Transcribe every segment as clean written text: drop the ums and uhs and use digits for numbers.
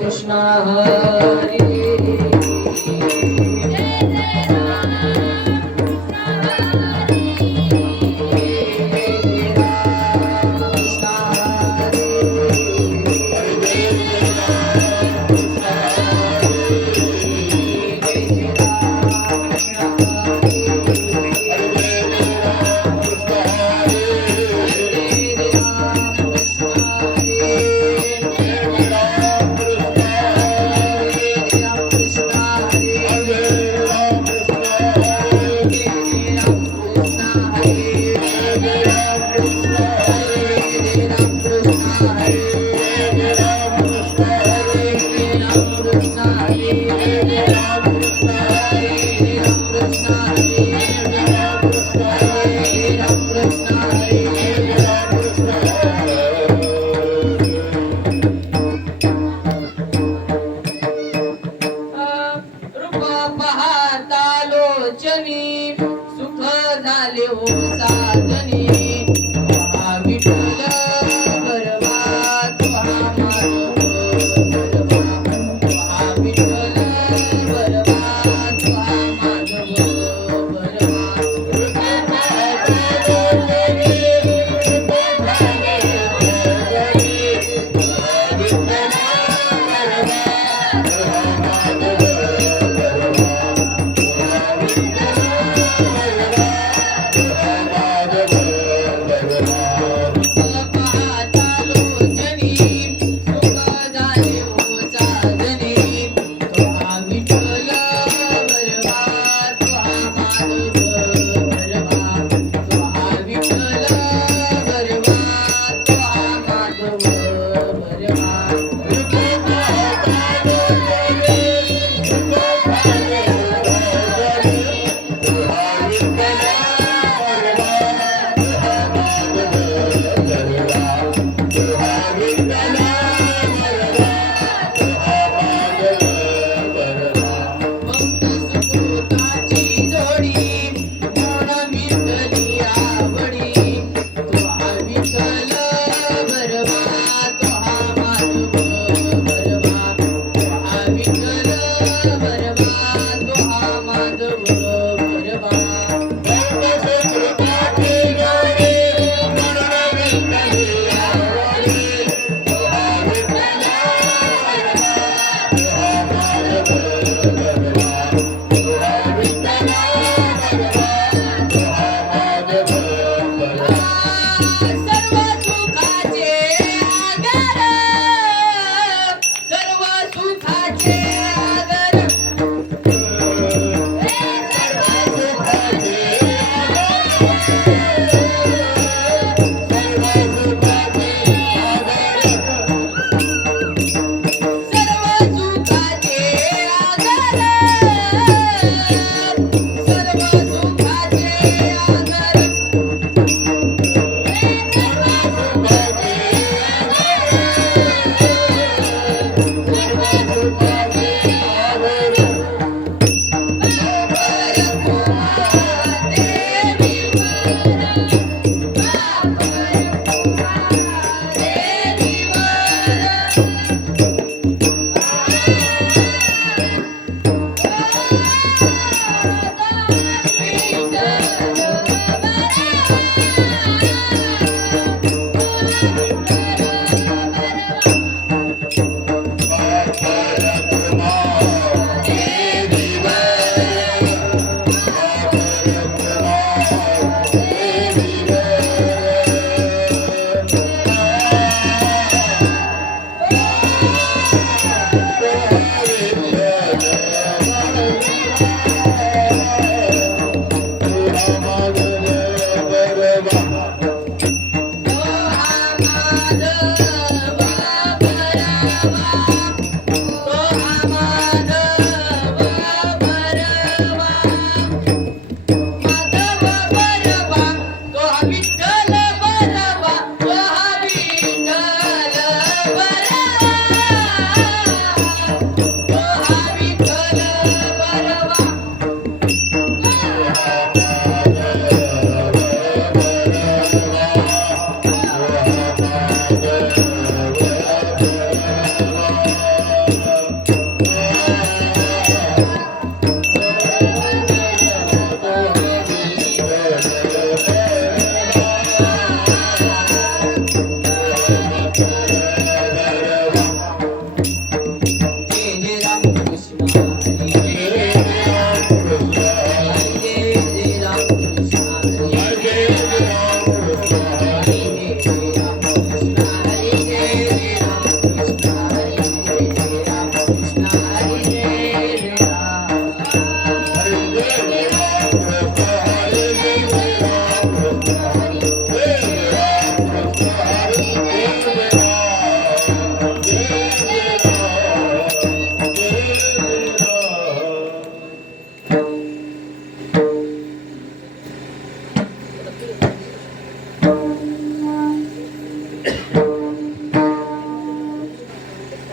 कृष्ण हरी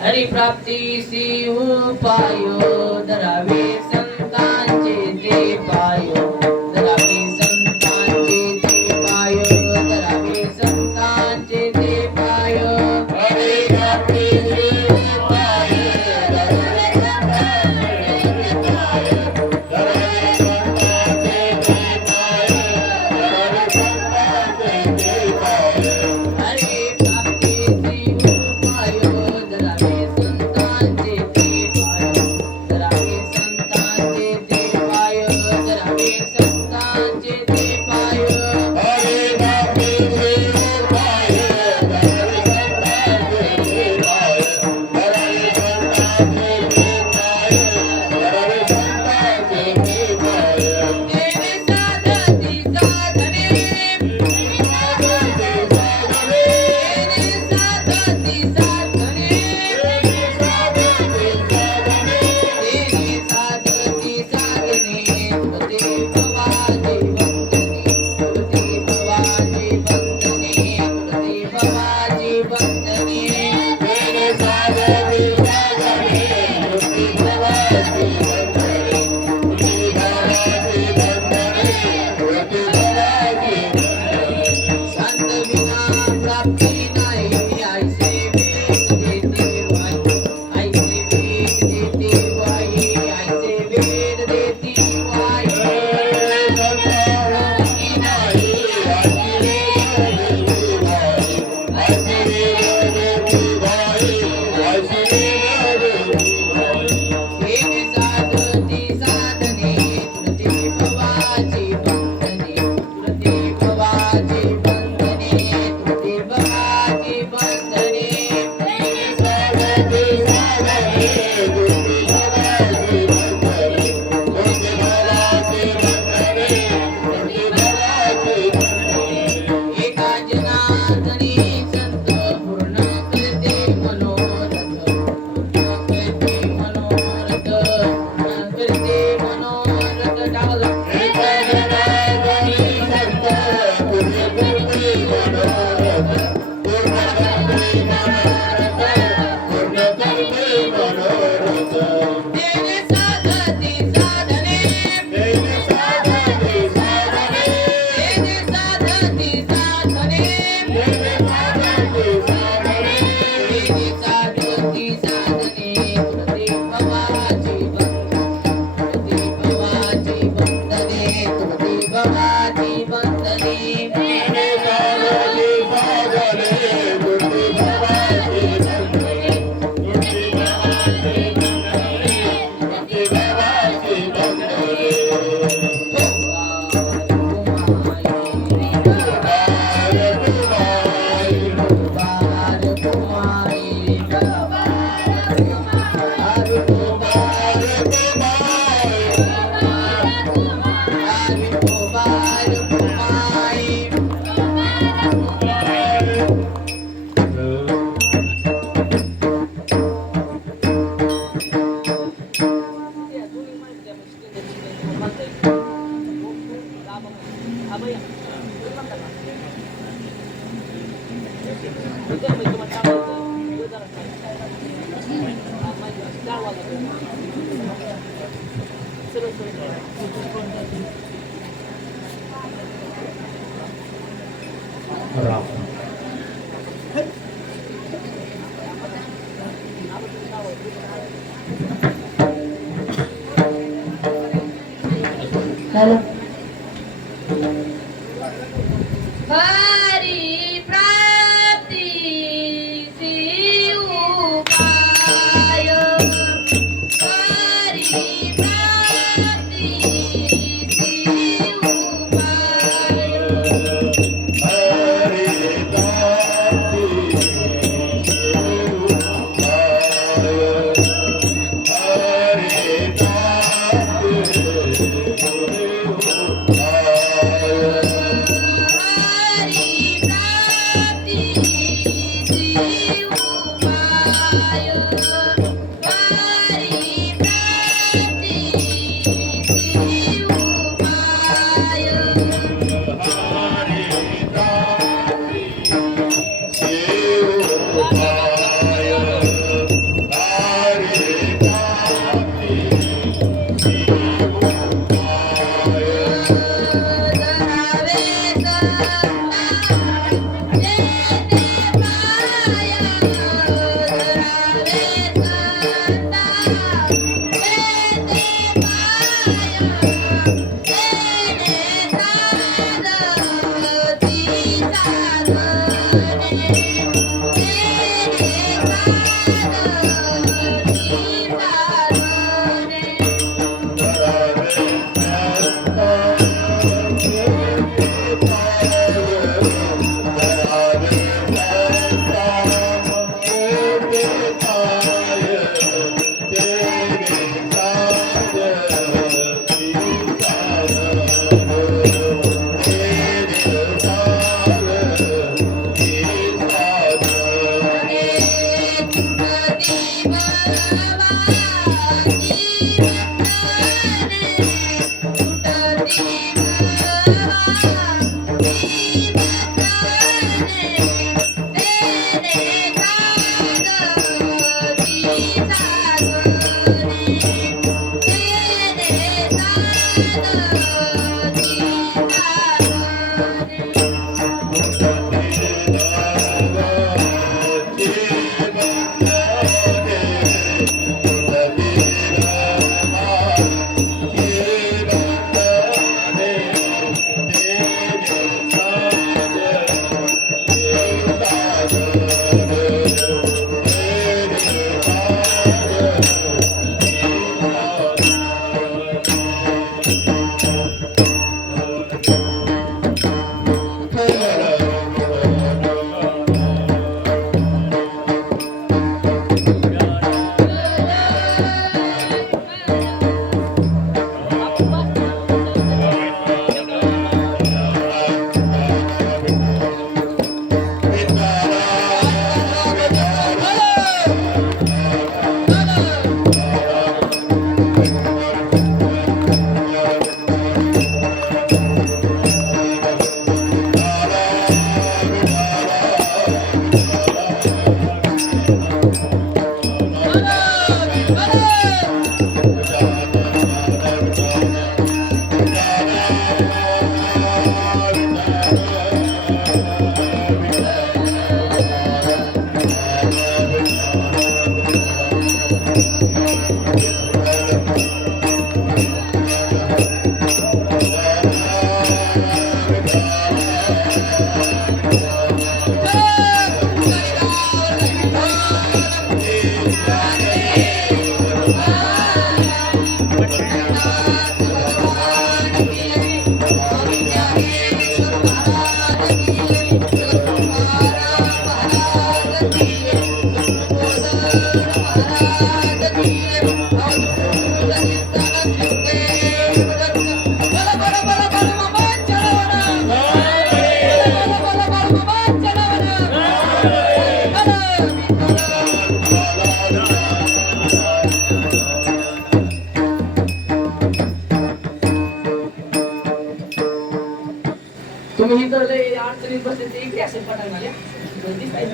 हरिप्राप्तीसी उपायो धरावे संतांचे ते पायो धरावे संतांचे ते पायो धरावे संतांचे ते पायो हरिप्राप्तीसी उपायो धरावे संतांचे ते पायो धरावे संतांचे ते पायो धरावे संतांचे ते पायो हरिप्राप्तीसी उपायो धरावे संतांचे ते पायो धरावे संतांचे ते पायो धरावे संतांचे ते पायो हरिप्राप्तीसी उपायो धरावे संतांचे ते पायो धरावे संतांचे ते पायो धरावे संतांचे ते पायो देवी साधती साधने देवी साधती साधने देवी साधती साधने देवी साधती साधने देवी साधती साधने तुझे भवाजी वंदने तुझे भवाजी वंदने तुझे भवाजी वंदने देवी साधती साधने तुझी भवाजी वंदने तुझी भवाजी वंदने तुझी भवाजी वंदने शांत विना प्राप्ती नाही ऐसे वेद देते वाई ऐसे वेद देते वाई ऐसे वेद देती वाई देवी साधती साधने तुझे भवाजी वंदने तुझे भवाजी वंदने तुझे भवाजी वंदने एका जनार्दनी संत पूर्ण करते मनोरथ पूर्ण करते मनोरथ पूर्ण करते मनोरथ टाकला देवी साधती साधने देवी साधती साधने राम हॅलो हरी प्राप्ती उपाय हरी प्राप्ती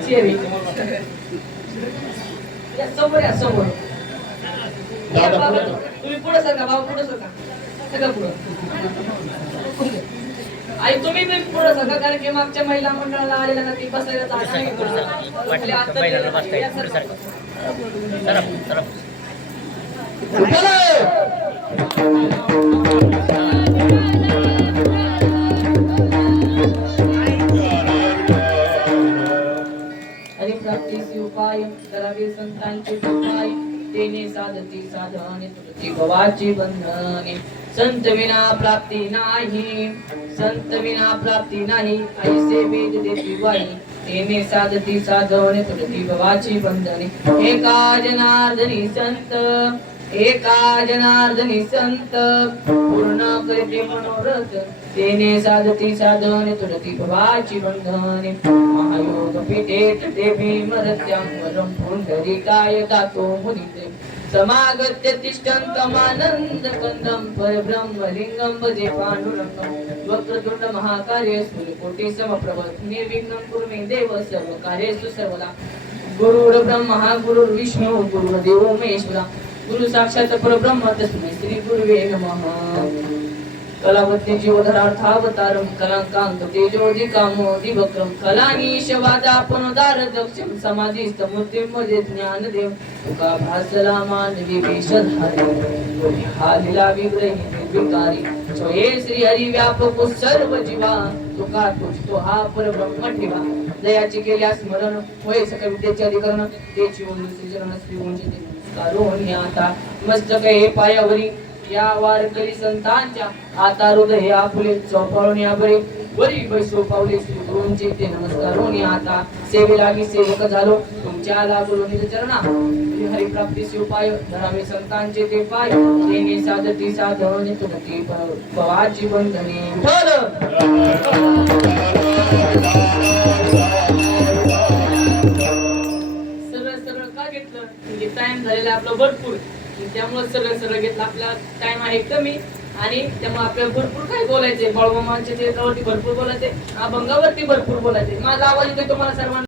सेवी या समोर या समोर या दादा बाबा, पुढे. तुम्ही पुढे सरका बाबा पुढे सरका सगळं पुढं आई तुम्ही पण पुढे सरका कारण की मागच्या महिला मंडळाला आलेल्या ना ती बसायला जागा नाही आपल्या आता या सरका. हरिप्राप्तीचे उपाय करावे संतांचे उपाय तेने साधती साधने तुटती भवाची बंधने संत विना प्राप्ती नाही संत विना प्राप्ती नाही ऐसे वेद देती वाई तेने साधती साधने तुटती भवाची बंधने एका जनार्दनी संत पूर्ण करते मनोरथ तेने साधती साधने तुटती भवाची बंधने महायोग पीठेत देवी मरत्यांवरं पुंडरीकाय गातो मुनिते समागत्य तिष्ठन्तमानंद कंदं परब्रह्म लिंगं भजे पांडुरंगं वक्रतुंड महाकार्य सूर्यकोटि समप्रभ निर्विघ्नं कुरु मे देव सर्वकार्येषु सर्वदा गुरुर्ब्रह्मा गुरुर्विष्णु गुरुर्देवो महेश्वरा गुरु साक्षात परब्रह्म तस्मै श्री गुरुवे नमः कलावती जीवधरार्थावतारं कलांकांत तेजोदिकामोदि वक्रं कलानीश वादापनुदार दक्षं समाधिस्तमूर्तिं मजे ज्ञानदेव तुका भासला मानवी वेशधारी हा लीला विग्रही निर्विकारी सोये श्री हरी व्यापक सर्व जीवा तुका तुझतो हा परब्रह्म ठेवा दयाची केल्या स्मरण होय सकल विद्येचे अधिकरण तेची उन्नती सृजन श्री उंची करून आता मस्तक हे पायावरी या वारकरी संतांच्या आता हृदय आपुले चौपाळून या बरे वरी बैसो पावले श्री गुरूंचे ते नमस्कारून आता सेवे लागी सेवक झालो तुमच्या लागलो निज चरणा श्री हरी प्राप्तीचे उपाय धरावे संतांचे ते पाय तेने साधती साधने तुटती भवाची बंधने सरळ सरळ का घेतलं म्हणजे टाइम झालेला आपला भरपूर त्यामुळे सरळ सरळ घेतलं आपला टाइम आहे कमी आणि त्यामुळे आपल्याला भरपूर काय बोलायचे बाळूमामांचे ते भरपूर बोलायचे अभंगावरती भरपूर बोलायचे माझा आवाज येतोय तुम्हाला सर्वांना